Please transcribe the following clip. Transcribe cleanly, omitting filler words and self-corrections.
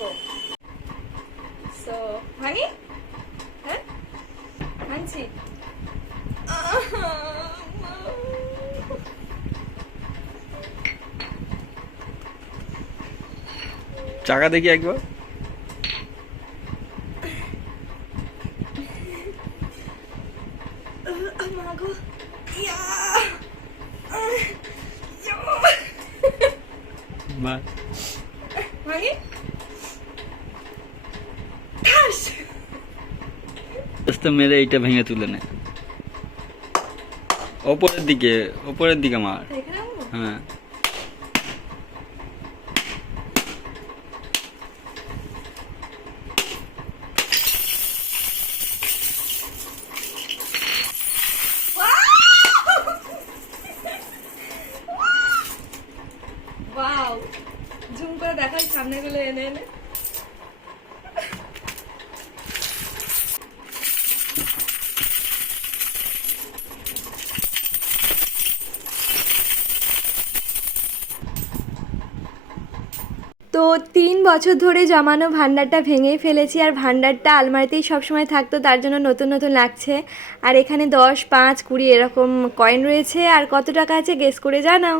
ভাঙবো। সো ভাঙি, হ্যাঁ ভাঙছি। চাকা দেখি একবার। মাগো, ইয়া, ভাঙি, ঠাস। আস্তে মেরে এইটা ভেঙে তুলে নে। ওপরের দিকে, ওপরের দিকে মার। এখানে ভাঙবো? হ্যাঁ ওয়াও, জুম করে দেখাই সামনে গুলো এনে এনে। তো 3 বছর ধরে জমানো ভান্ডারটা ভেঙেই ফেলেছি, আর ভান্ডারটা আলমারিতেই সবসময় থাকতো, তার জন্য নতুন নতুন লাগছে। আর এখানে 10, 5, 20 এরকম কয়েন রয়েছে। আর কত টাকা আছে গেস করে জানাও।